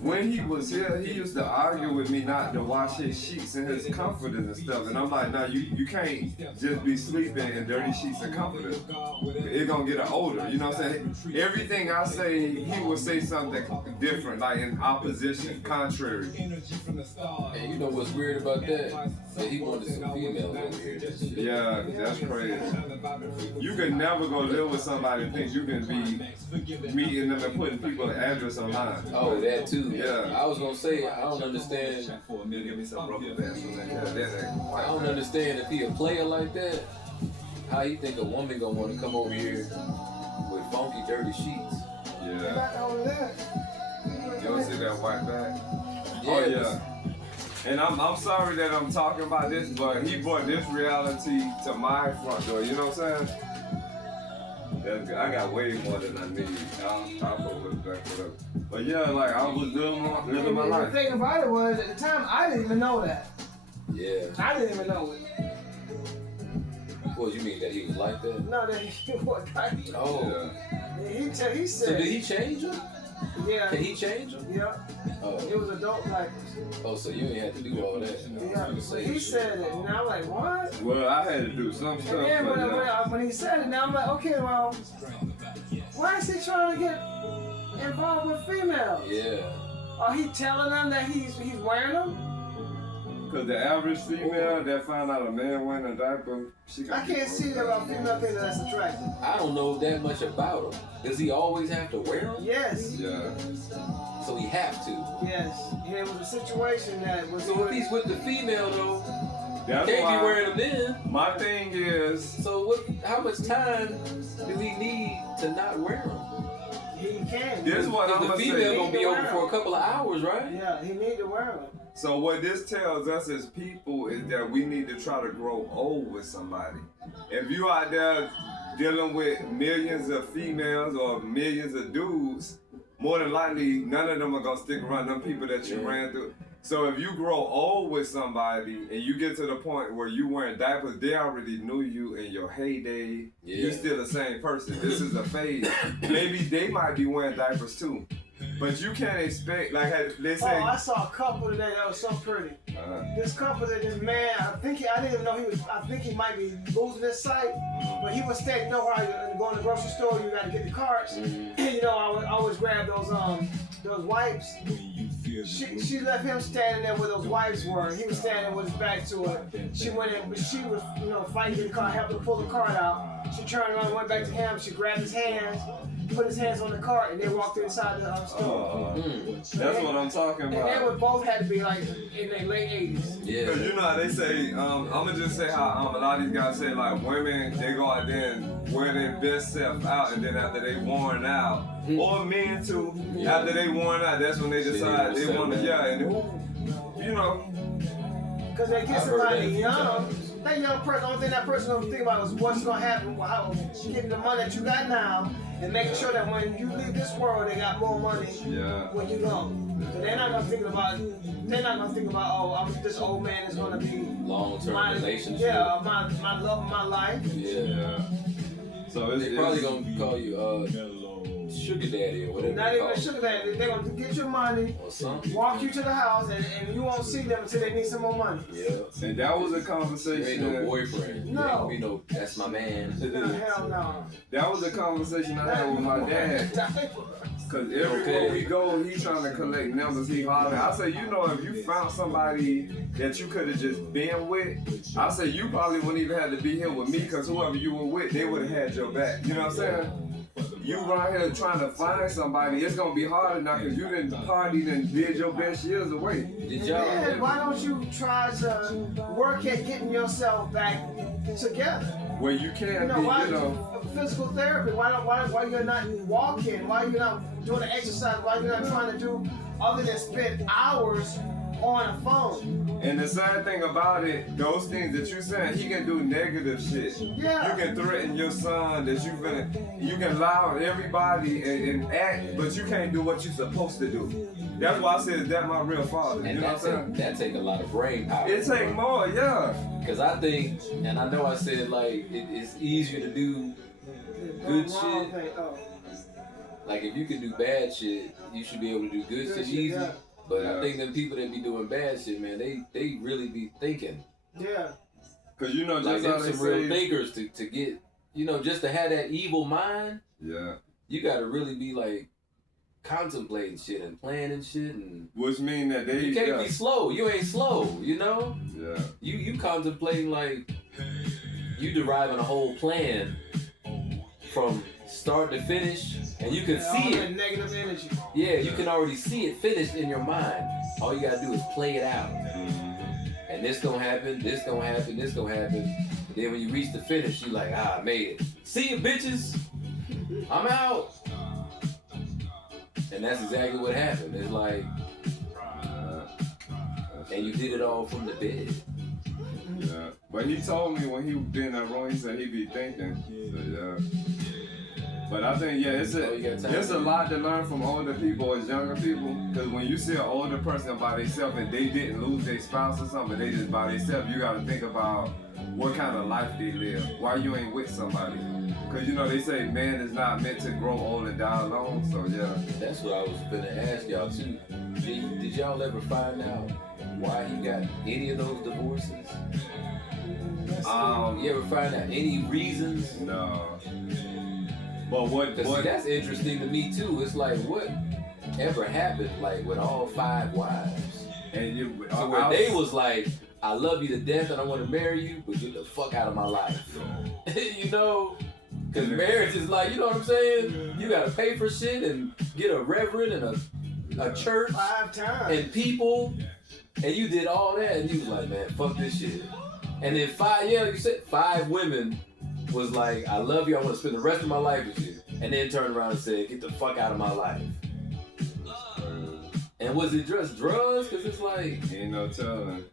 When he was here, he used to argue with me not to wash his sheets and his comforters and stuff. And I'm like, nah, you can't just be sleeping in dirty sheets and comforters. It's gonna get older. You know what I'm saying? Everything I say, he will say something different, like in opposition, contrary. And you know what's weird about that? That he wanted some females over here. Yeah, that's crazy. You can never go live with somebody and think you can be meeting them and putting people's address online. Oh, that too. Yeah. I was gonna say, I don't understand. I don't understand if he a player like that. How he think a woman gonna want to come over here with funky, dirty sheets? Yeah. You don't see that white bag? Yeah, oh yeah. And I'm sorry that I'm talking about this, but he brought this reality to my front door. You know what I'm saying? That's good. I got way more than I need. I'll put it back whatever. But yeah, like I was living my life. The thing about it was, at the time, I didn't even know that. Yeah. I didn't even know it. What you mean, that he was like that? No, that he was like that. Oh. Yeah. He said. So did he change him? Yeah. Can he change him? Yeah. Oh. It was adult diapers. Oh, so you ain't had to do all that. Yeah. So he said it, and I'm like, what? Well, I had to do some stuff. And then when he said it, now I'm like, okay, well, why is he trying to get involved with females? Yeah. Are he telling them that he's wearing them? Because the average female that found out a man wearing a diaper, I can't see that about female thing that's attractive. I don't know that much about him. Does he always have to wear them? Yes. Yeah. So he have to? Yes. Yeah, it was a situation that was... So if he's with the female though, That's can't why be wearing them then. My thing is... So what? How much time do he need to not wear them? He can. This is what I'm the gonna female say. gonna be over for a couple of hours, right? Yeah, he need to wear them. So what this tells us as people is that we need to try to grow old with somebody. If you out there dealing with millions of females or millions of dudes, more than likely none of them are gonna stick around them people that you ran through. So if you grow old with somebody and you get to the point where you wearing diapers, they already knew you in your heyday. You're still the same person. This is a phase. Maybe they might be wearing diapers too. But you can't expect, like they say. Oh, I saw a couple today that was so pretty. This couple, this man, I didn't even know I think he might be losing his sight, but he was staying, you know how you go in the grocery store, you gotta get the carts. You know, I always grab those wipes. She left him standing there where those wipes were. He was standing with his back to it. She went in, but she was, fighting to get the car, helped her pull the cart out. She turned around, went back to him. She grabbed his hands, put his hands on the cart, and they walked inside the store. That's what I'm talking about. And they would both had to be like in their late 80s. Yeah. Because you know how they say, I'm gonna just say how a lot of these guys say, like, women, they go out there and wear their best self out, and then after they worn out, or men too, after they worn out, that's when they decide they want to, and Because they get somebody young, that young person, the only thing that person gonna think about is what's gonna happen, how getting the money that you got now, and making sure that when you leave this world, they got more money when you go. So they're not gonna think about, oh, this old man is gonna be long-term relationship. Yeah, my love of my life. Yeah. So they probably gonna call you sugar daddy or whatever. Not even sugar daddy. They're gonna get your money, or something. Walk you to the house, and you won't see them until they need some more money. Yeah. And that was a conversation. There ain't no boyfriend. No. You know, that's my man. Hell no. That was a conversation I had with my dad. Cause everywhere we go, he trying to collect numbers. He hollering. I say, if you found somebody that you could have just been with, I say you probably wouldn't even have to be here with me, cause whoever you were with, they would have had your back. You know what I'm saying? You right here trying to find somebody, it's gonna be harder now because you didn't party and did your best years away. Did y'all? Why don't you try to work at getting yourself back together? Well, you can physical therapy. Why you're not walking? Why you're not doing the exercise? Why you're not trying to do other than spend hours on a phone? And the sad thing about it, those things that you're saying, he can do negative shit. Yeah. You can threaten your son that you can lie on everybody and act, but you can't do what you're supposed to do. That's why I said, is that my real father? And you know what I'm saying? That take a lot of brain power. It take more, yeah. Because I think, and I know I said like it's easier to do good shit. like if you can do bad shit, you should be able to do good shit easy. Yeah. But I think them people that be doing bad shit, man, they really be thinking. Yeah. Cause you know, like just how them they some real say, thinkers to get, you know, just to have that evil mind. yeah. You gotta really be like contemplating shit and planning shit, and Which mean that they you can't be slow. You ain't slow, you know. Yeah. You contemplating like you deriving a whole plan from start to finish, and you can see all it. that negative energy. Yeah, you can already see it finished in your mind. All you gotta do is play it out. And this gonna happen, this gonna happen, this gonna happen. And then when you reach the finish, you like, I made it. See you, bitches. I'm out. And that's exactly what happened. It's like, and you did it all from the bed. Yeah. But he told me when he was in that room, he said he be thinking. So, yeah. But I think, yeah, it's a lot to learn from older people as younger people. Because when you see an older person by themselves and they didn't lose their spouse or something, they just by themselves, you got to think about what kind of life they live. Why you ain't with somebody. Because, you know, they say man is not meant to grow old and die alone. So, yeah. That's what I was going to ask y'all, too. Did y'all ever find out why he got any of those divorces? You ever find out any reasons? No. But what? See, that's interesting to me too. It's like what ever happened like with all 5 wives? And you, so where they was like, I love you to death and I want to marry you, but get the fuck out of my life. You know? Because marriage is like, you know what I'm saying? You gotta pay for shit and get a reverend and a church 5 times and people, and you did all that and you was like, man, fuck this shit. And then 5, you said 5 women was like, I love you, I want to spend the rest of my life with you. And then turned around and said, get the fuck out of my life. And was it just drugs? Because it's like, ain't no telling.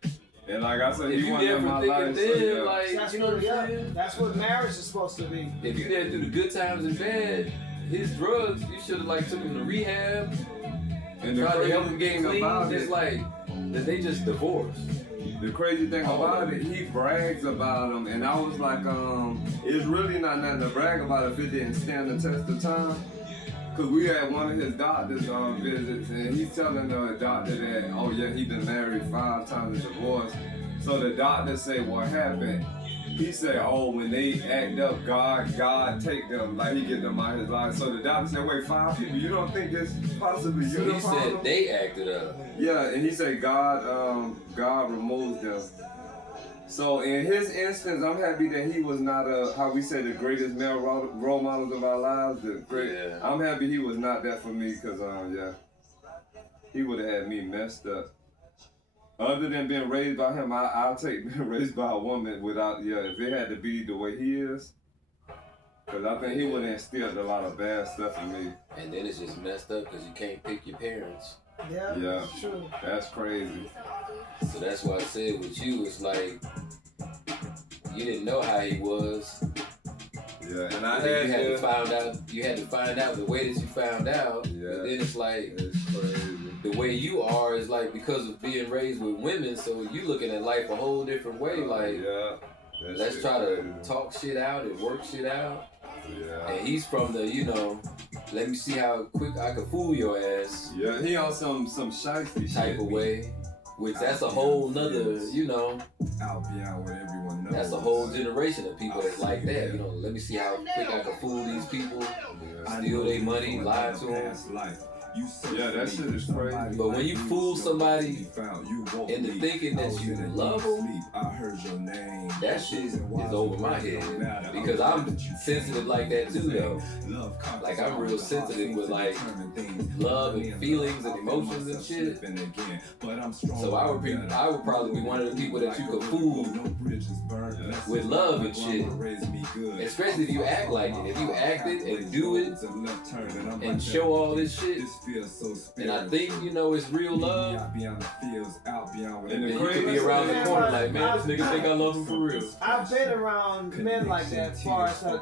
And like I said, if he you wanted there my for thick life. and So, thin, yeah. like, that's you know what I'm saying? That's what marriage is supposed to be. If you there through the good times and bad, his drugs, you should have like took him to rehab and tried to help him get clean. It's like that they just divorced. The crazy thing about it, he brags about them, and I was like, it's really not nothing to brag about if it didn't stand the test of time. Cause we had one of his doctors visits, and he's telling the doctor that, oh yeah, he been married 5 times and divorced. So the doctor say, what happened? He said, oh, when they act up, God take them, like he get them out of his life. So the doctor said, wait, 5 people, you don't think this possibly so you? He said they acted up. Yeah, and he said God removed them. So in his instance, I'm happy that he was not how we say the greatest male role models of our lives. I'm happy he was not that for me, because he would have had me messed up. Other than being raised by him, I'll take being raised by a woman without, if it had to be the way he is. Because I think he would have instilled a lot of bad stuff in me. And then it's just messed up because you can't pick your parents. Yeah, true. That's crazy. So that's why I said with you, it's like, you didn't know how he was. Yeah, and you had to find out the way that you found out. Yeah. But then it's like, it's crazy. The way you are is like because of being raised with women, so you looking at life a whole different way. Like, let's try to talk shit out and work shit out. Yeah. And he's from the, let me see how quick I can fool your ass. Yeah, he on some shiesty type of way. Which that's a whole nother, out beyond what everyone knows. That's a whole generation of people that's like that. Let me see how quick I can fool these people, steal their money, lie to them. Yeah, that shit is crazy. But when you fool somebody into thinking that you love them, that shit is over my head. Because I'm sensitive like that too, though. Like, I'm real sensitive with, like, love and feelings and emotions and shit. So I would probably be one of the people that you could fool with love and shit. Especially if you act like it. If you act it and do it and show all this shit, and I think, it's real love, and you could be around the corner like, man, this nigga think I love him for real. I've been around men like that as far as the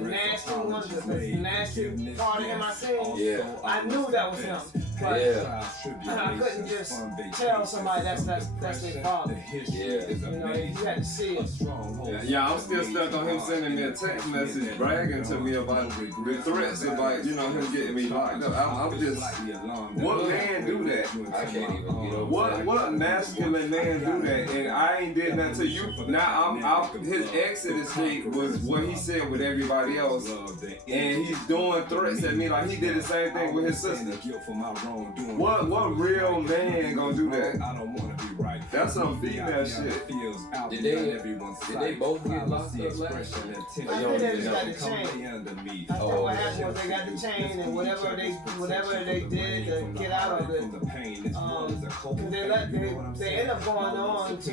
nasty ones, the nasty part of him I said. Yeah. I knew that was him. But Yeah. I couldn't just tell somebody that's their father. Yeah. You know, you had to see it. Yeah, I'm still stuck on him sending me a text message bragging to me about the threats about, you know, him getting me locked up. I'm just, what man do that? I can't even get over that. What masculine man do that? And I ain't did nothing to you. Now his exit escape was what he said with everybody else, and he's doing threats at me like he did the same thing with his sister. What real man gonna do that? That's some female shit. Did they both get locked up last year? I think they just got the chain. I think what happened was they got the chain, and whatever they did to get out of it, they end up going on to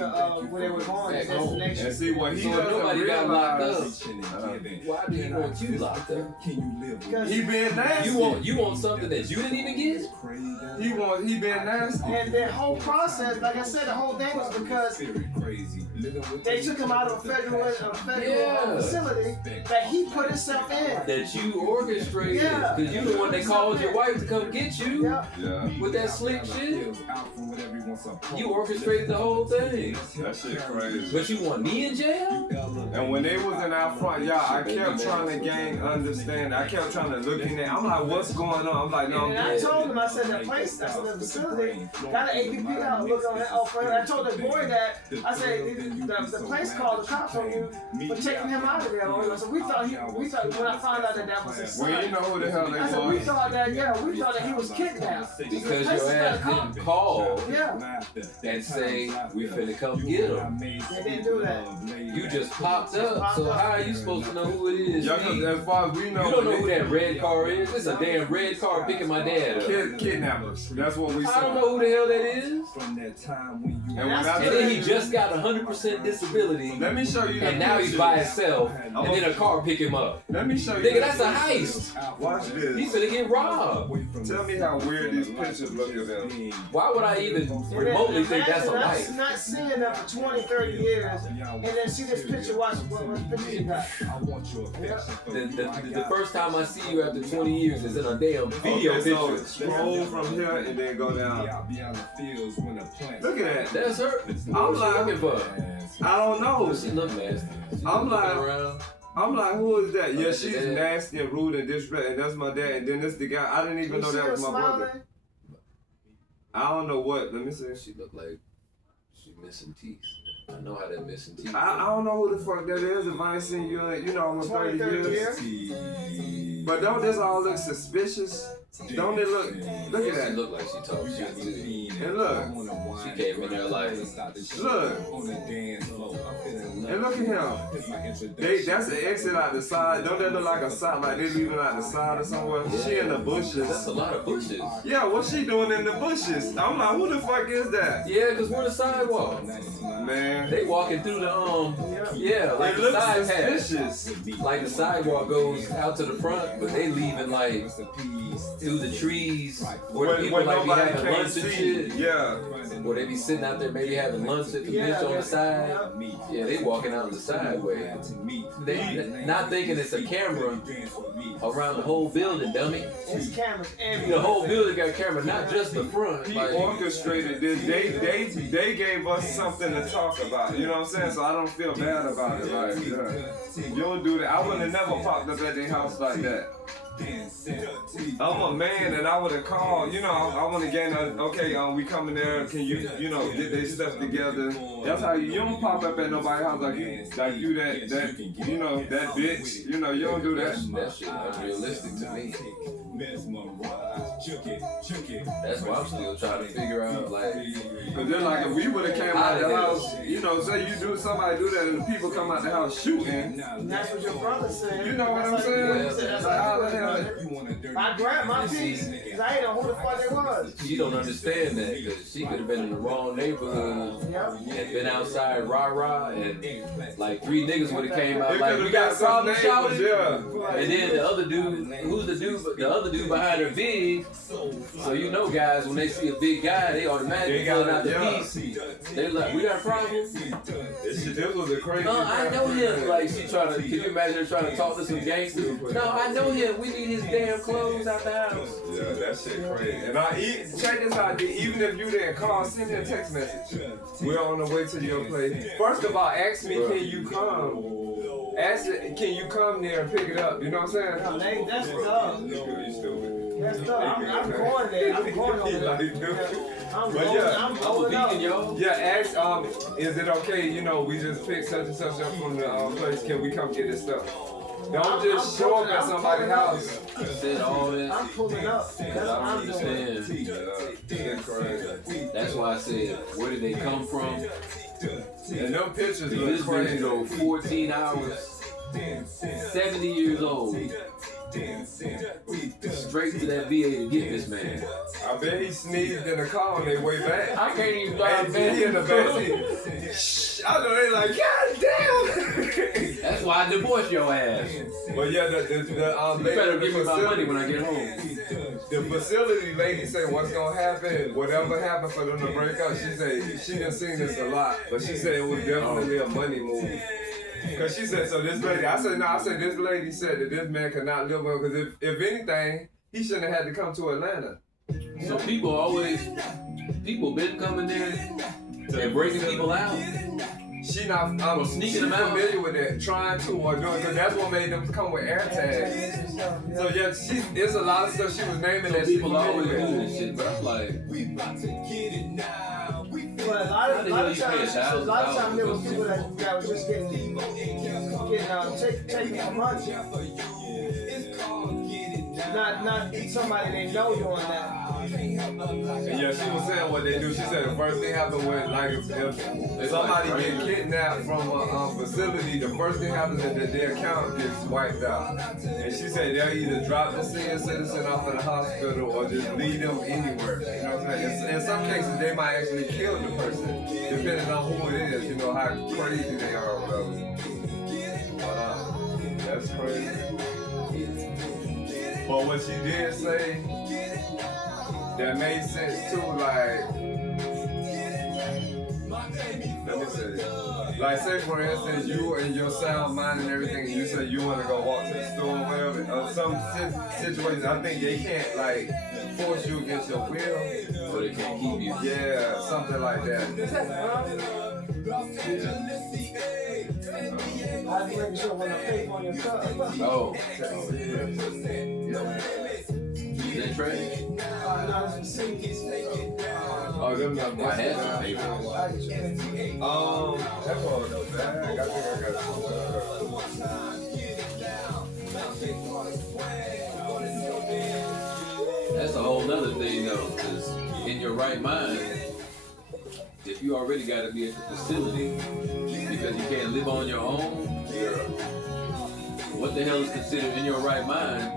where they were going, the destination. And see what he So doesn't nobody got locked up. realize. Why do you want you locked up? He been nasty. You want something that you didn't even get? He been nasty. And the whole process, like I said, the whole thing was because they took him out of a federal facility that he put himself in. That you orchestrated. Yeah. Because you the one that called your wife to come get you. Yeah. With that slick shit. You orchestrated the whole thing. That shit crazy. But you want me in jail? And when they was in our front, y'all, I kept trying to gain understanding. I kept trying to look in there. I'm like, what's going on? I'm like, no. And I told him, I said, the place, I said, the facility got an APP out, look on that. I told the boy that, I said, the place called the cops on you for taking him out of there. So we thought when I found out that was his son. Well, you know who the hell they I said, we was. thought that he was kidnapped. Because your ass didn't call Yeah. and say, we finna come get him. They didn't do that. You just popped up. So how are you supposed to know who it is? Y'all, as far as we know, You don't know who that red car is? It's a damn red car picking my dad up. Kidnappers. That's what we saw. I don't know who the hell that is. And then he just got 100% disability. Let me show you that. And now he's by himself. And then a car pick him up. Let me show you. Nigga, that's a heist. Watch this. He's gonna get robbed. Tell me how weird these pictures look at them. Why would I even remotely think that's a life? Not seeing them for 20, 30 years, and then see this picture, watch what picture you got. The first time I see you after 20 years is in a damn video Okay, so picture. scroll from here and then go down. Look at that. That's her. I'm What like, you looking for? I don't know. She look nasty. She I'm looking like- around. I'm like, who is that? Yeah, that's she's your dad. nasty and rude and disrespectful, and that's my dad. And then this the guy. I didn't even know that was my brother. I don't know what. Let me see. She look like she missing teeth. I know how that missing teeth. I don't know who the fuck that is. If I ain't seen you in, you know, almost 30 years. But don't this all look suspicious? Don't it look? Look at She that. look like she talk shit too. And look. She came in there like, Look. And look at him. That's an exit out the side. Don't that look like a side? Like they leaving out the side or somewhere? She in the that's bushes. a lot of bushes. Yeah, what's she doing in the bushes? I'm like, who the fuck is that? Yeah, cause we're the sidewalk. Man. They walking through the yeah, like It the looks side path. suspicious. Like the sidewalk goes out to the front, but they leaving like through the trees where the people like be nobody having can't lunch and see. shit. Yeah. Where they be sitting out there maybe having lunch at the bench on the side. Yeah, they walking out the sideway. They not thinking it's a camera around the whole building, dummy. There's cameras everywhere. The whole building got camera, not just the front. He Like, orchestrated this. They gave us something to talk about. You know what I'm saying? So I don't feel bad about it. Like, you don't do that. I would have never popped up at their house like that. I'm a man and I would have called, you know, I want to gain okay, we coming there, can you know, get their stuff together. That's how you don't pop up at nobody's house like you that you know, that bitch, you know, you don't do that. that shit unrealistic to me. That's why I'm still trying to figure out, like, Cause then like if we would have came out the house, you know, say somebody do that and the people come out the house shooting. And that's what your brother said. You know what I'm saying? That's Like, how the like, hell? I grabbed my piece because I didn't know who the fuck it was. she don't understand that because she could have been in the wrong neighborhood and been outside rah-rah and like 3 niggas would have came out It like, could've we got got some problems shouting. neighbors, yeah. And then the other dude, who's the dude behind her big, So you know, guys, when they see a big guy, they automatically pulling out the piece. They like, we got a problem. This was a crazy. No, I know him. Like she trying to. Can you imagine her trying to talk to some gangsters? No, I know him. We need his damn clothes out the house. Yeah, that shit crazy. And check this out. Even if you didn't call, send me a text message. We're on the way to your place. First of all, ask me, can you come? Ask it, can you come there and pick it up? You know what I'm saying? That's tough. You stupid. That's tough. I'm going there. I'm going over there. I'm rolling up. Yeah, ask, is it okay, you know, we just picked such and such up from the place, can we come get this stuff? Don't just show up at somebody's house. Said all that. I'm pulling up. That's what I'm doing. That's why I said, where did they come from? And them pictures look this crazy. This drove 14 hours, 70 years old, straight to that VA to get this man. I bet he sneezed in the car on their way back. I can't even drive back. He in the backseat. I know they like, God damn. That's why I divorced your ass. But yeah, you better give me my money when I get home. The facility lady said, what's gonna happen? Whatever happened for them to break up, she said she done seen this a lot, but she said it was definitely a money move. Cause she said, so this lady, I said this lady said that this man could not live with her, because if anything, he shouldn't have had to come to Atlanta. So people been coming there and breaking people out. She not, sneaking them out. Familiar with that, trying to or doing, because that's what made them come with air tags. So yeah, there's a lot of stuff she was naming that people always doing this shit, but I'm like, we about to get it now. But a lot of times there was people that was just getting taking the money. Not somebody they know doing that. And yeah, she was saying what they do. She said the first thing happened when, like, if somebody get kidnapped from a facility, the first thing happens is that their account gets wiped out. And she said they'll either drop the senior citizen off at the hospital or just leave them anywhere. You know what I'm saying? In some cases, they might actually kill the person, depending on who it is. You know how crazy they are or whatever. That's crazy. But what she did say, that made sense too, like, let me say, like say for instance, you and your sound mind and everything, and you say you want to go walk to the store or whatever, some situations, I think they can't like force you against your will. So they can't keep you. Yeah, something like that. I'd make sure when I pay on your car. Oh. Is that trash? No, it's the seats. Oh, them not I had some paper. That's all no bag. I think I got some. That's a whole nother thing though, because in your right mind, if you already got to be at the facility because you can't live on your own, what the hell is considered in your right mind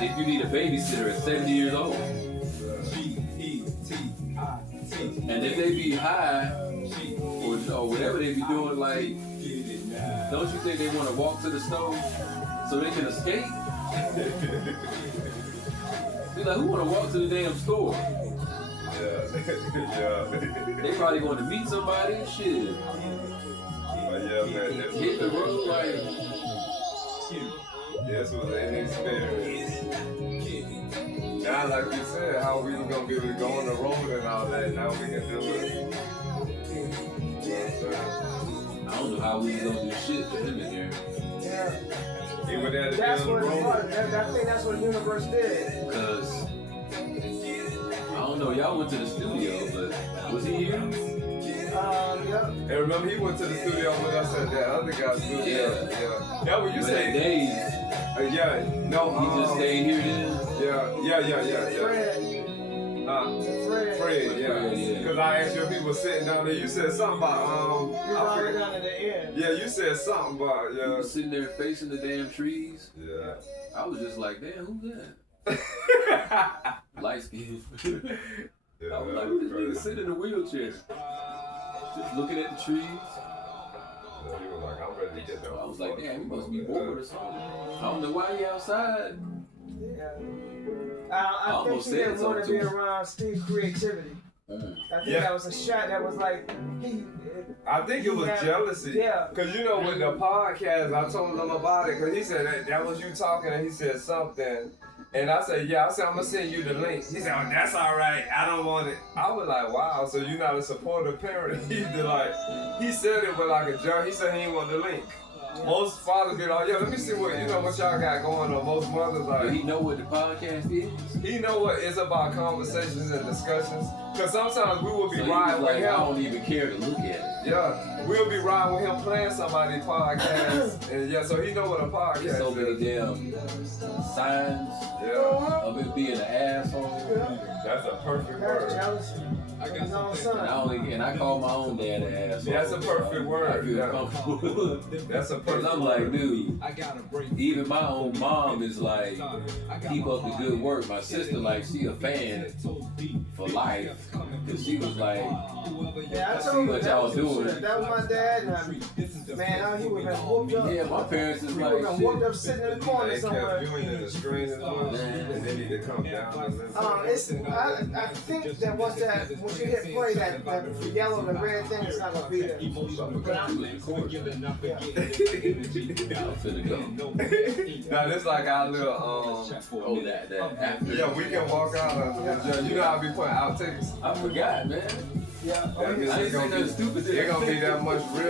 if you need a babysitter at 70 years old? And if they be high or whatever they be doing, like, don't you think they want to walk to the stove so they can escape? Be like, who want to walk to the damn store? Yeah. They probably going to meet somebody and shit. Yeah, man. Hit the road like. This was an experience. Now, like we said, how we were gonna be able to go on the road and all that. Now we can do it. I don't know how we was gonna do shit with him in here. Yeah. Even at the that's end what of the road. I think that's what the universe did. Because I don't know, y'all went to the studio, but was he here? Yeah. And remember, he went to the studio with us at that other guy's studio. Yeah, when you but say days. He just stayed here then? Yeah. Fred, yeah. Because I asked you if he was sitting down there. You said something about He's already down at the end. Yeah, you said something about He was sitting there facing the damn trees. Yeah. I was just like, damn, who's that? Light skin. I was like, who this nigga sitting in a wheelchair? Just looking at the trees. He was like, I'm ready to get there. I was like, damn, he must be bored or something. I don't know why he outside. Yeah. I I think almost he said didn't want to something be to him. around Steve's creativity. I think that was a shot that was like, I think it was jealousy. Yeah. Because you know, with the podcast, I told him about it because he said that was you talking and he said something. And I said, yeah, I said, I'm going to send you the link. He said, oh, that's all right. I don't want it. I was like, wow, so you're not a supportive parent. He said it with like a joke. He said he didn't want the link. Most fathers be like, yeah, let me see what y'all got going on. Most mothers like. But he know what the podcast is? He know what it's about, conversations and discussions. Because sometimes we will be riding with him. I don't even care to look at it. Yeah, we'll be riding with him playing somebody's podcast. And yeah, so he know what a podcast There's so many damn signs of it being an asshole. That's a perfect word. Jealousy. I got and I call my own dad an asshole. That's a perfect word. I feel comfortable. That's a perfect word. I'm like, dude, even my own mom is like, keep up the good work. My sister, like, she a fan for life. Cause she was like, I see told what you, y'all doing. That was my dad. Man, he would have whooped up. Yeah, my parents is like, he would have whooped up sitting in the corner They somewhere. kept viewing the screen as well, and they need to come down. I think that once you hit play, that yellow and red thing is not gonna be there. But I'm finna go. Now this like our little that after. yeah, we can walk out of this. You know how I be putting outtakes. I forgot, man. yeah. It's gonna be that much real.